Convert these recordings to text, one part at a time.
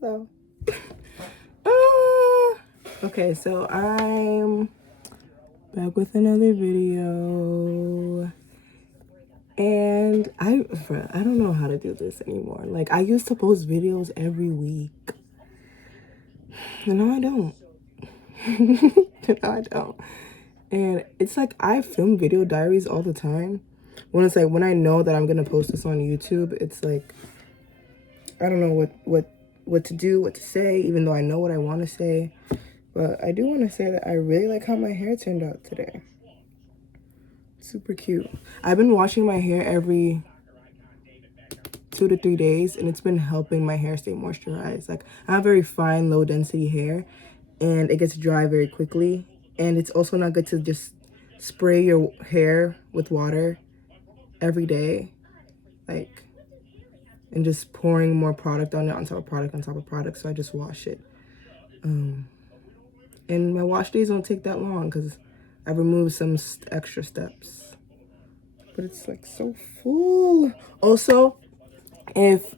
So, okay, so I'm back with another video. And I don't know how to do this anymore. Like, I used to post videos every week. And now I don't. Now I don't. And it's like I film video diaries all the time. When it's like when I know that I'm gonna post this on YouTube, it's like I don't know what to do, what to say, even though I know what I want to say. But I do want to say that I really like how my hair turned out today. Super cute. I've been washing my hair every 2 to 3 days, and it's been helping my hair stay moisturized. Like, I have very fine, low density hair, and it gets dry very quickly. And it's also not good to just spray your hair with water every day, like, and just pouring more product on it, on top of product, on top of product. So I just wash it. And my wash days don't take that long because I removed some extra steps. But it's like so full. Also,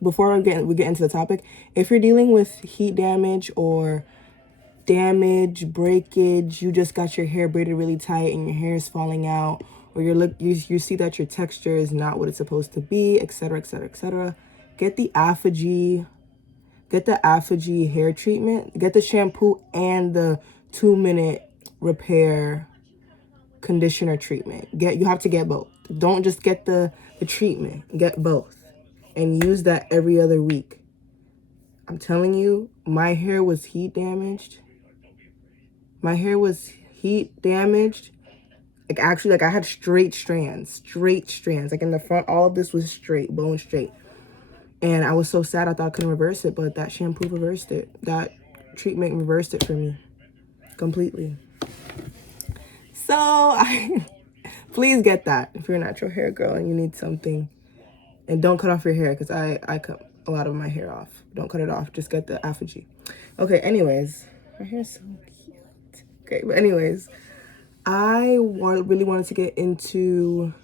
before we get into the topic, if you're dealing with heat damage or damage, breakage, you just got your hair braided really tight and your hair is falling out, or you see that your texture is not what it's supposed to be, etc., etc., etc., get the ApHogee hair treatment. Get the shampoo and the 2-minute repair conditioner treatment. You have to get both. Don't just get the treatment. Get both. And use that every other week. I'm telling you, my hair was heat damaged. Like, actually, like, I had straight strands. Like, in the front, all of this was straight, bone straight. And I was so sad I thought I couldn't reverse it, but that shampoo reversed it. That treatment reversed it for me completely. So please get that if you're a natural hair girl and you need something. And don't cut off your hair, because I cut a lot of my hair off. Don't cut it off. Just get the ApHogee. Okay, anyways. My hair's so cute. Okay, but anyways. I really wanted to get into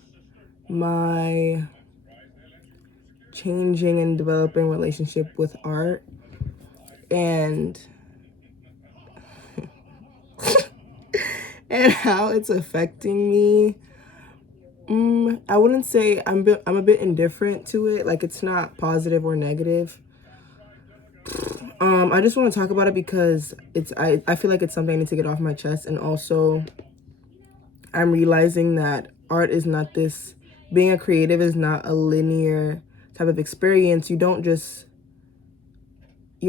my changing and developing relationship with art. And and how it's affecting me. I wouldn't say I'm a bit indifferent to it. Like, it's not positive or negative. I just want to talk about it because I feel like it's something I need to get off my chest. And also, I'm realizing that art is not this, being a creative is not a linear type of experience. You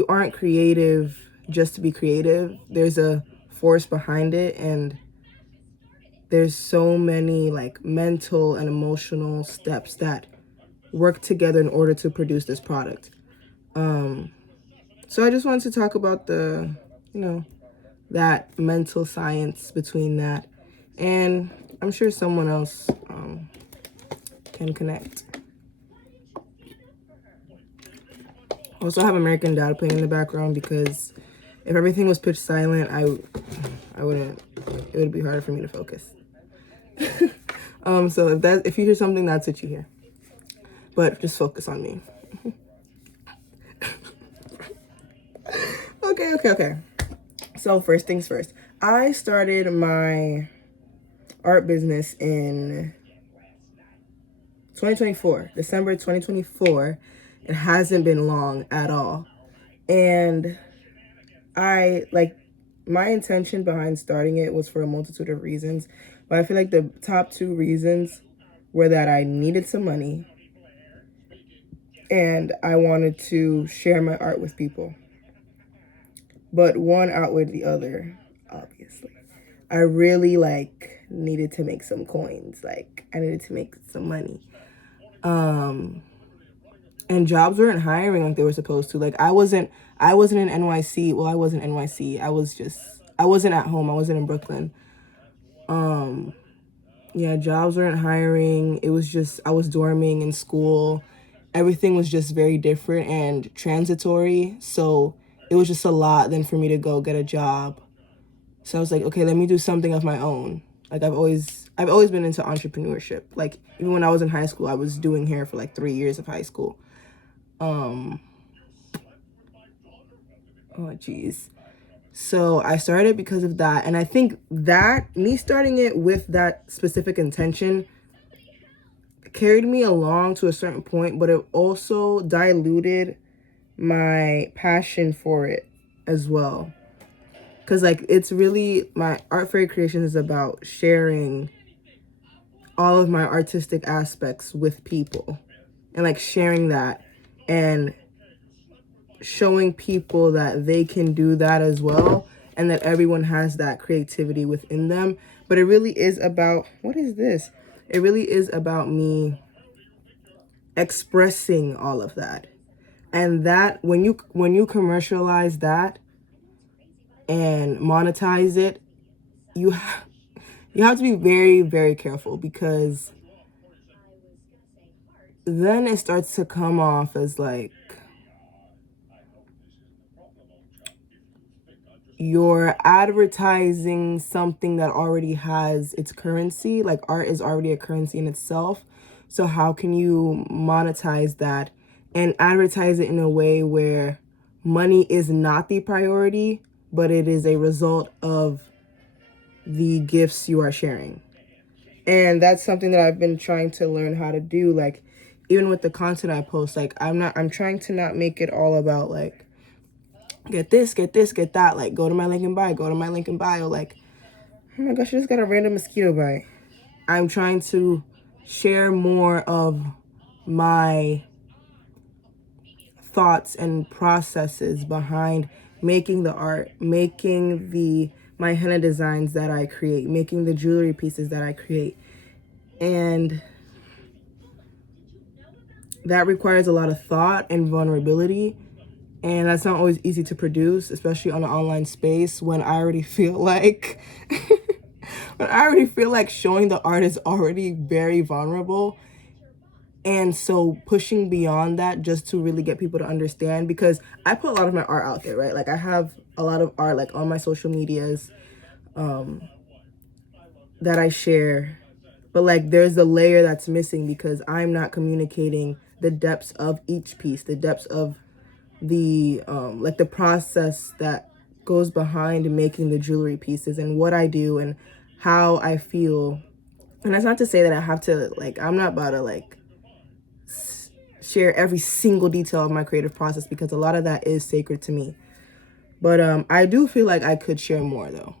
aren't creative just to be creative. There's a force behind it, and there's so many like mental and emotional steps that work together in order to produce this product. So I just wanted to talk about that mental science between that, and I'm sure someone else can connect. Also, I have American Dad playing in the background because if everything was pitch silent, I wouldn't. It would be harder for me to focus. So if you hear something, that's what you hear. But just focus on me. Okay. So first things first. I started my art business in 2024, December 2024. It hasn't been long at all. And my intention behind starting it was for a multitude of reasons. But I feel like the top 2 reasons were that I needed some money and I wanted to share my art with people. But one outweighed the other, obviously. I really needed to make some coins. Like, I needed to make some money. And jobs weren't hiring like they were supposed to. Like, I wasn't in NYC. Well, I wasn't in NYC. I wasn't at home. I wasn't in Brooklyn. Yeah, jobs weren't hiring. It was just, I was dorming in school. Everything was just very different and transitory. So it was just a lot then for me to go get a job. So I was like, okay, let me do something of my own. Like, I've always been into entrepreneurship. Like, even when I was in high school, I was doing hair for like 3 years of high school. Oh, geez. So I started because of that. And I think that me starting it with that specific intention carried me along to a certain point, but it also diluted my passion for it as well. Because, like, it's really, my Art Fairy Creations is about sharing all of my artistic aspects with people and, like, sharing that and showing people that they can do that as well, and that everyone has that creativity within them. But it really is about, what is this? It really is about me expressing all of that. And that when you commercialize that and monetize it, you you have to be very, very careful, because then it starts to come off as like you're advertising something that already has its currency. Like, art is already a currency in itself. So how can you monetize that and advertise it in a way where money is not the priority, but it is a result of the gifts you are sharing? And that's something that I've been trying to learn how to do. Like, even with the content I post, like, I'm trying to not make it all about like, get this, get this, get that. Like, go to my link and buy, go to my link and bio. Like, oh my gosh, I just got a random mosquito bite. I'm trying to share more of my thoughts and processes behind making the art, making my henna designs that I create, making the jewelry pieces that I create. And that requires a lot of thought and vulnerability. And that's not always easy to produce, especially on an online space when I already feel like showing the art is already very vulnerable. And so pushing beyond that just to really get people to understand, because I put a lot of my art out there, right? Like, I have a lot of art like on my social medias that I share. But like, there's a layer that's missing because I'm not communicating the depths of each piece, the depths of the like the process that goes behind making the jewelry pieces, and what I do and how I feel. And that's not to say that I have to, like, I'm not about to like share every single detail of my creative process, because a lot of that is sacred to me. But I do feel like I could share more though,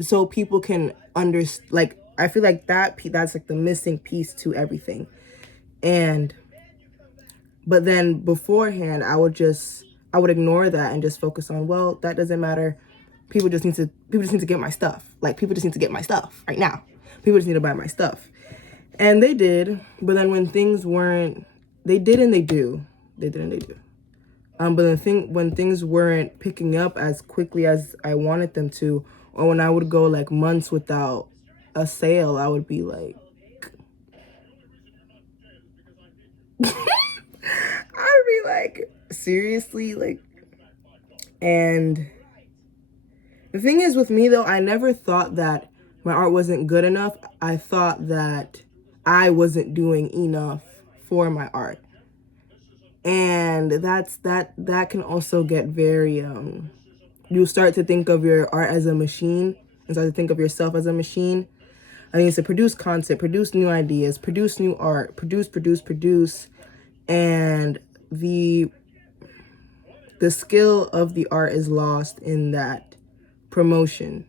so people can understand. Like, I feel like that's like the missing piece to everything. And but then beforehand, I would ignore that and just focus on, well, that doesn't matter. People just need to get my stuff. Like, people just need to get my stuff right now. People just need to buy my stuff. And they did. But then when things weren't, they did and they do. They did and they do. But when things weren't picking up as quickly as I wanted them to, or when I would go like months without a sale, I would be like, I'd be like, seriously? Like, and the thing is with me though, I never thought that my art wasn't good enough. I thought that I wasn't doing enough for my art. And that can also get very, you start to think of your art as a machine and start to think of yourself as a machine. I need to produce content, produce new ideas, produce new art, produce. And the skill of the art is lost in that promotion.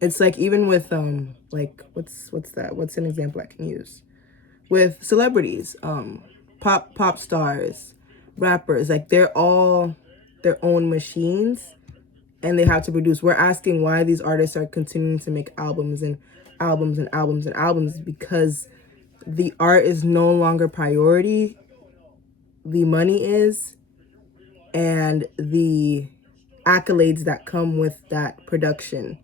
It's like, even with like, what's an example I can use with celebrities, pop stars, rappers. Like, they're all their own machines and they have to produce. We're asking why these artists are continuing to make albums and albums and albums and albums, because the art is no longer priority. The money is, and the accolades that come with that production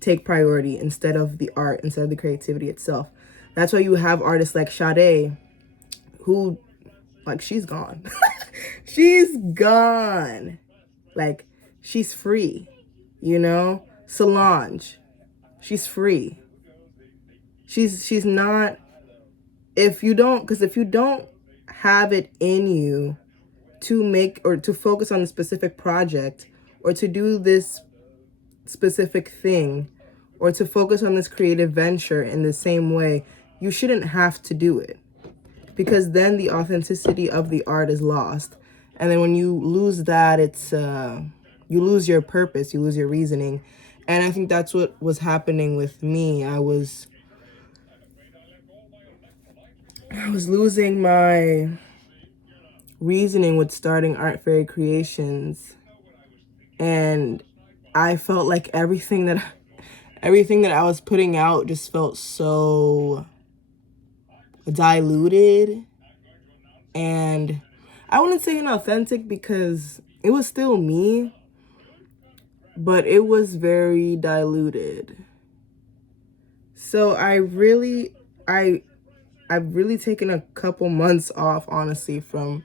take priority instead of the art, instead of the creativity itself. That's why you have artists like Sade, who, like, she's gone. She's gone. Like, she's free, you know? Solange, she's free. She's not, if you don't have it in you to make or to focus on a specific project or to do this specific thing or to focus on this creative venture in the same way, you shouldn't have to do it, because then the authenticity of the art is lost. And then when you lose that, it's you lose your purpose, you lose your reasoning. And I think that's what was happening with me. I was losing my reasoning with starting Art Fairy Creations, and I felt like everything that I was putting out just felt so diluted, and I wouldn't say inauthentic because it was still me, but it was very diluted. So I've really taken a couple months off, honestly, from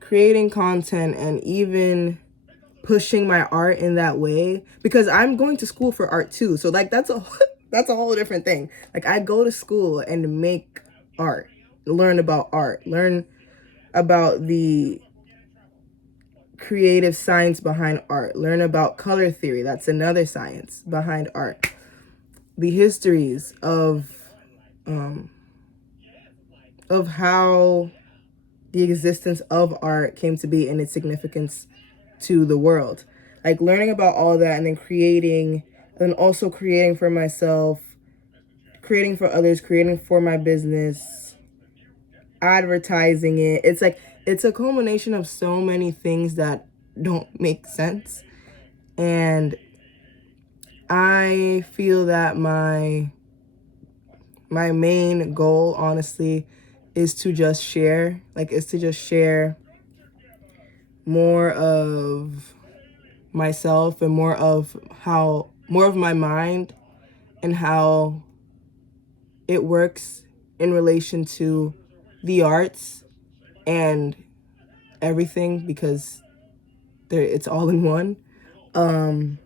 creating content and even pushing my art in that way, because I'm going to school for art too. So like that's a whole different thing. Like I go to school and make art, learn about art, learn about the creative science behind art, learn about color theory, that's another science behind art, the histories of how the existence of art came to be and its significance to the world. Like learning about all that and then creating, and also creating for myself, creating for others, creating for my business, advertising it. It's like, it's a culmination of so many things that don't make sense. And I feel that my main goal, honestly, is to just share, more of myself and more of my mind and how it works in relation to the arts and everything, because it's all in one. But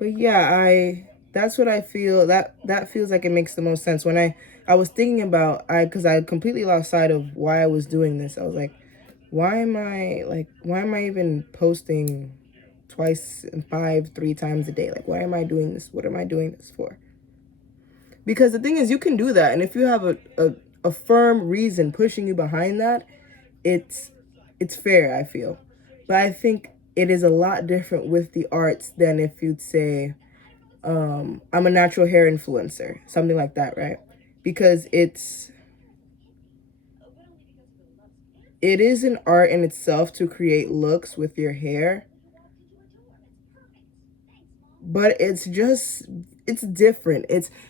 yeah, that's what I feel. That feels like it makes the most sense. When I was thinking about, because I completely lost sight of why I was doing this. I was like, why am I even posting twice and 3 times a day? Like, why am I doing this? What am I doing this for? Because the thing is, you can do that, and if you have a firm reason pushing you behind that, it's fair, I feel. But I think it is a lot different with the arts than if you'd say, I'm a natural hair influencer, something like that, right? Because it is an art in itself to create looks with your hair, but it's different.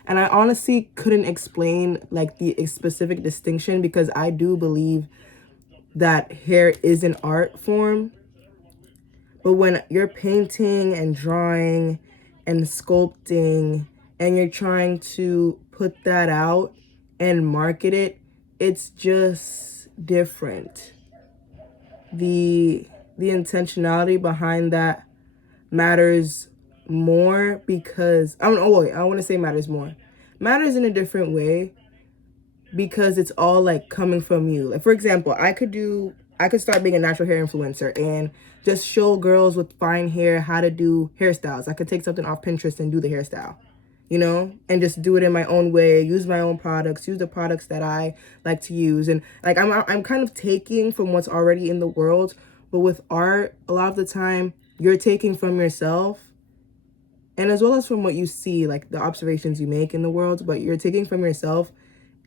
And I honestly couldn't explain like the specific distinction, because I do believe that hair is an art form. But when you're painting and drawing and sculpting and you're trying to put that out and market it, it's just different. The intentionality behind that matters more, because I want to say matters more. Matters in a different way, because it's all like coming from you. Like, for example, I could start being a natural hair influencer and just show girls with fine hair how to do hairstyles. I could take something off Pinterest and do the hairstyle, and just do it in my own way, use my own products, use the products that I like to use. And like, I'm kind of taking from what's already in the world. But with art, a lot of the time you're taking from yourself, and as well as from what you see, like the observations you make in the world, but you're taking from yourself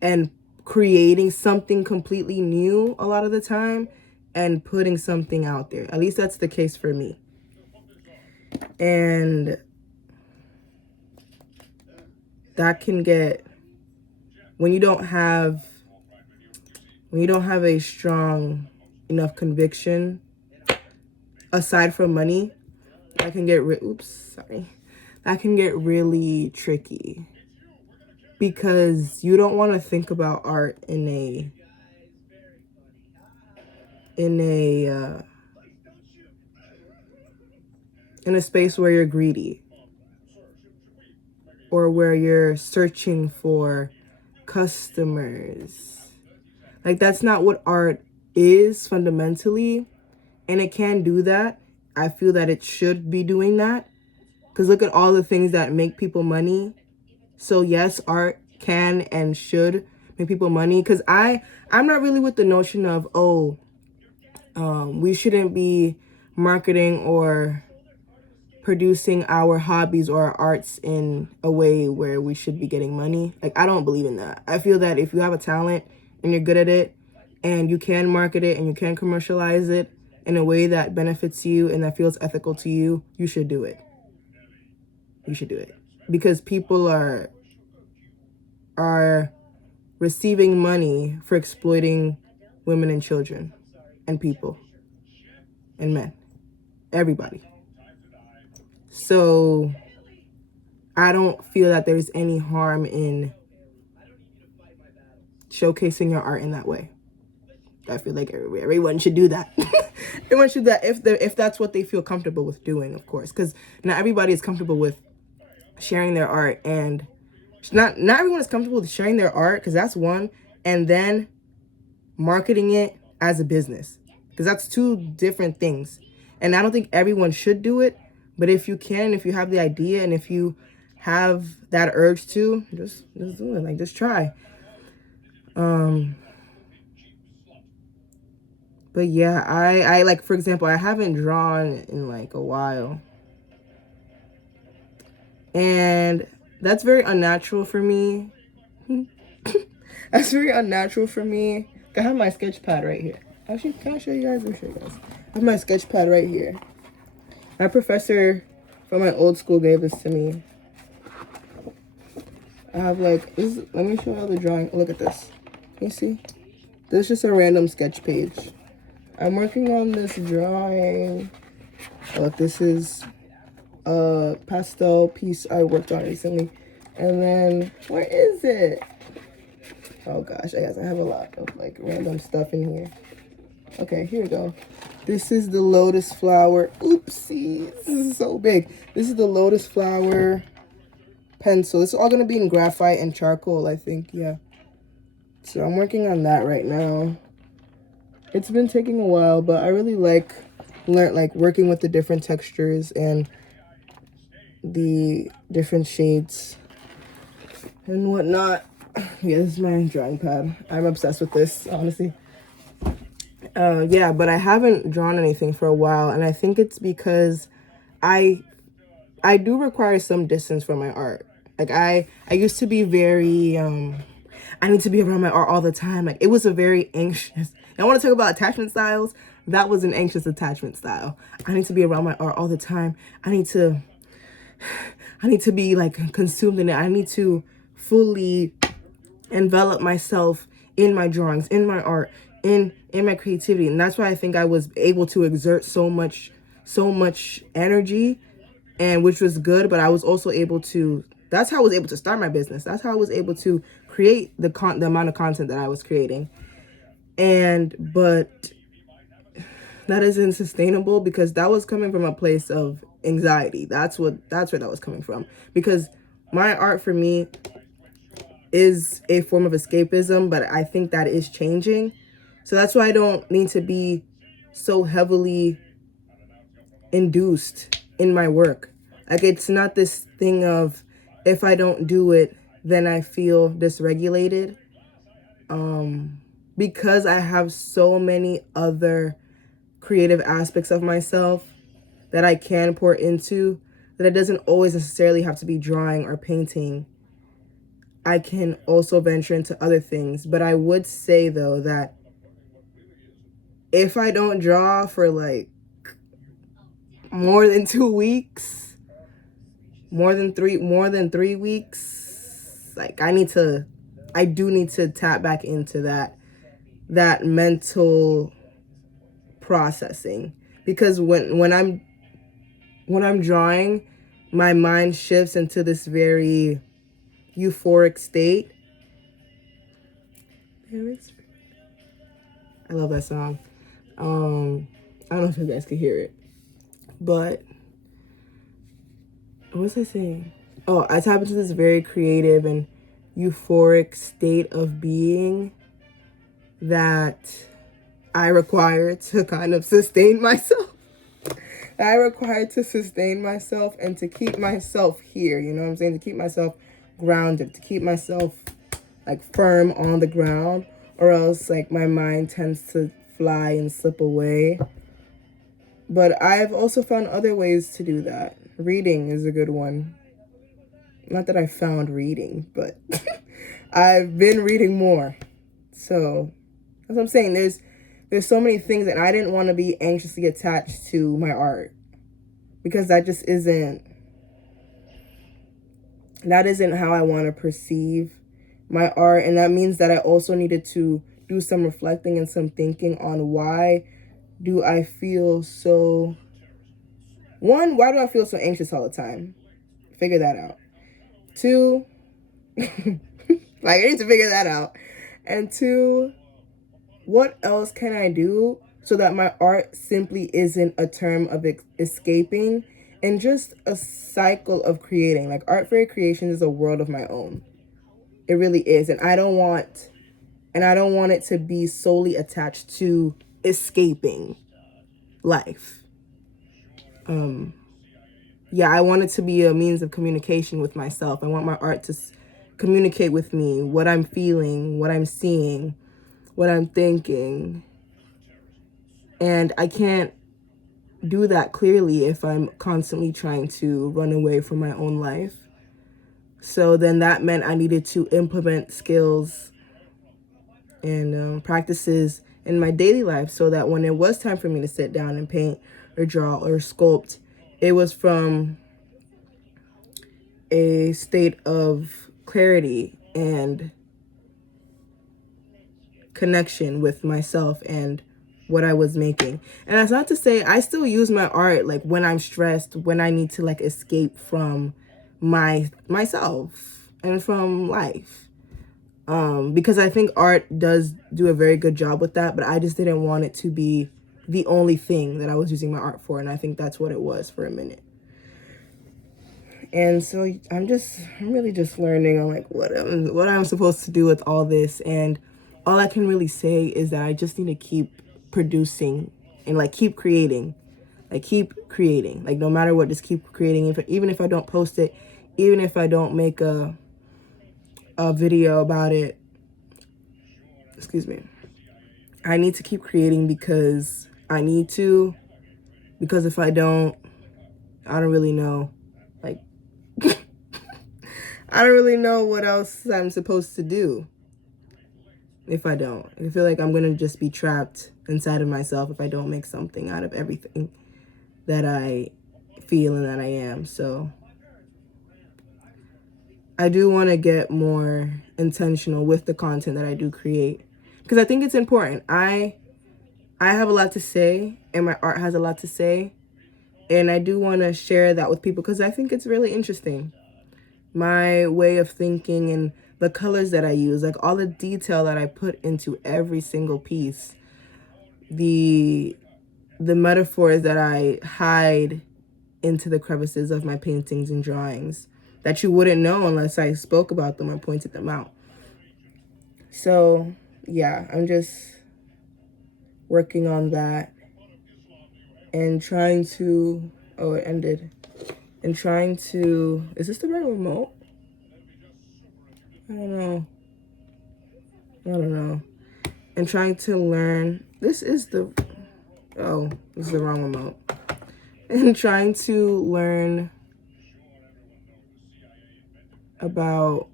and creating something completely new a lot of the time and putting something out there. At least that's the case for me. And that can get, when you don't have a strong enough conviction aside from money, that can get that can get really tricky, because you don't want to think about art in a space where you're greedy or where you're searching for customers. Like, that's not what art is fundamentally. And it can do that. I feel that it should be doing that. Because look at all the things that make people money. So yes, art can and should make people money. Because I'm not really with the notion of, we shouldn't be marketing or producing our hobbies or our arts in a way where we should be getting money. Like, I don't believe in that. I feel that if you have a talent and you're good at it and you can market it and you can commercialize it in a way that benefits you and that feels ethical to you, you should do it. You should do it. Because people are receiving money for exploiting women and children and people and men. Everybody. So I don't feel that there's any harm in showcasing your art in that way. I feel like everyone should do that. Everyone should do that if that's what they feel comfortable with doing, of course. Because not everybody is comfortable with sharing their art, and not everyone is comfortable with sharing their art, because that's one, and then marketing it as a business, because that's two different things. And I don't think everyone should do it, but if you can, if you have the idea, and if you have that urge to, just do it. Like, just try. But yeah, I like, for example, I haven't drawn in like a while. And that's very unnatural for me. That's very unnatural for me. I have my sketch pad right here. Actually, can I show you guys? Let me show you guys. I have my sketch pad right here. My professor from my old school gave this to me. I have like, let me show you the drawing. Look at this. Can you see? This is just a random sketch page. I'm working on this drawing. Look, this is a pastel piece I worked on recently. And then, where is it? Oh gosh, I guess I have a lot of like random stuff in here. Okay, here we go. This is the lotus flower. Oopsie, this is so big. This is the lotus flower pencil. It's all gonna be in graphite and charcoal, I think, yeah. So I'm working on that right now. It's been taking a while, but I really like working with the different textures and the different shades and whatnot. Yeah, this is my drawing pad. I'm obsessed with this, honestly. Yeah, but I haven't drawn anything for a while, and I think it's because I do require some distance from my art. Like, I used to be very I need to be around my art all the time. Like, it was a very anxious. I want to talk about attachment styles. That was an anxious attachment style. I need to be around my art all the time. I need to be like consumed in it. I need to fully envelop myself in my drawings, in my art, in my creativity. And that's why I think I was able to exert so much energy, and which was good. But I was also able to, that's how I was able to start my business. That's how I was able to create the amount of content that I was creating. But that isn't sustainable, because that was coming from a place of anxiety. That's where that was coming from. Because my art, for me, is a form of escapism, but I think that is changing. So that's why I don't need to be so heavily induced in my work. Like, it's not this thing of, if I don't do it, then I feel dysregulated. Because I have so many other creative aspects of myself that I can pour into, that it doesn't always necessarily have to be drawing or painting. I can also venture into other things. But I would say, though, that if I don't draw for like more than 2 weeks, more than three weeks, like, I do need to tap back into that mental processing. Because when I'm drawing, my mind shifts into this very euphoric state. I love that song. I don't know if you guys can hear it, but what was I saying? Oh, I tap into this very creative and euphoric state of being that I require to kind of sustain myself. I require to sustain myself and to keep myself here, you know what I'm saying? To keep myself grounded, to keep myself like firm on the ground, or else like my mind tends to fly and slip away. But I've also found other ways to do that. Reading is a good one. Not that I found reading, but I've been reading more. So that's what I'm saying. There's so many things, and I didn't want to be anxiously attached to my art, because that isn't how I want to perceive my art. And that means that I also needed to do some reflecting and some thinking on why do I feel so anxious all the time? Figure that out. 2, like I need to figure that out. And 2, what else can I do so that my art simply isn't a term of escaping and just a cycle of creating? Like, Art Fairy Creations is a world of my own. It really is. And I don't want it to be solely attached to escaping life. Yeah, I want it to be a means of communication with myself. I want my art to communicate with me what I'm feeling, what I'm seeing, what I'm thinking. And I can't do that clearly if I'm constantly trying to run away from my own life. So then that meant I needed to implement skills and practices in my daily life, so that when it was time for me to sit down and paint or draw or sculpt, it was from a state of clarity and connection with myself and what I was making. And that's not to say I still use my art like when I'm stressed, when I need to like escape from myself and from life. Because I think art does do a very good job with that, but I just didn't want it to be the only thing that I was using my art for. And I think that's what it was for a minute. And so I'm really just learning on like what I'm supposed to do with all this. And all I can really say is that I just need to keep producing and like keep creating. Like no matter what, just keep creating. Even if I don't post it, even if I don't make a video about it, excuse me, I need to keep creating because I need to. Because if I don't really know. Like, I don't really know what else I'm supposed to do if I don't. I feel like I'm going to just be trapped inside of myself if I don't make something out of everything that I feel and that I am. So I do want to get more intentional with the content that I do create, because I think it's important. I have a lot to say, and my art has a lot to say, and I do want to share that with people because I think it's really interesting. My way of thinking and the colors that I use, like all the detail that I put into every single piece, the metaphors that I hide into the crevices of my paintings and drawings that you wouldn't know unless I spoke about them or pointed them out. So yeah, I'm just working on that and trying to, oh, it ended. And trying to, is this the right remote? I don't know. And trying to learn, this is the wrong remote. And trying to learn about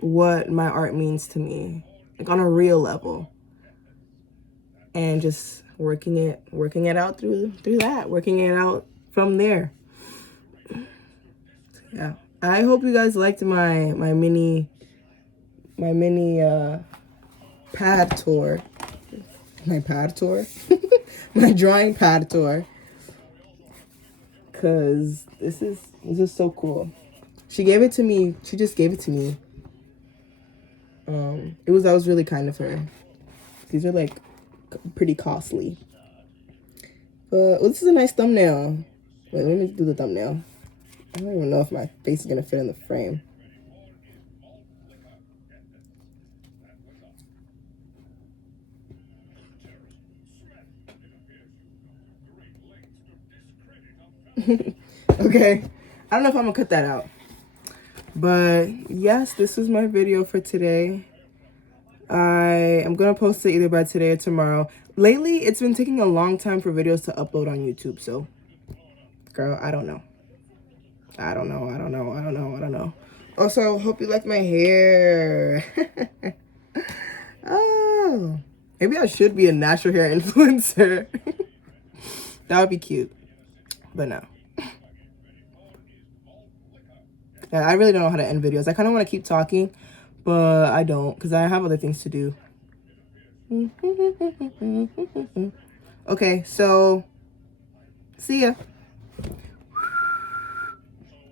what my art means to me, like on a real level. And just working it out through that, working it out from there. Yeah. I hope you guys liked my mini pad tour. My pad tour? My drawing pad tour. Cause this is so cool. She gave it to me. She just gave it to me. That was really kind of her. These are like pretty costly. But this is a nice thumbnail. Wait, let me do the thumbnail. I don't even know if my face is gonna fit in the frame. Okay. I don't know if I'm gonna cut that out. But yes, this is my video for today. I am gonna post it either by today or tomorrow. Lately, it's been taking a long time for videos to upload on YouTube, so girl, I don't know. I don't know. Also, hope you like my hair. Oh, maybe I should be a natural hair influencer. That would be cute, but no. Yeah, I really don't know how to end videos. I kind of want to keep talking, but I don't because I have other things to do. Okay, so see ya.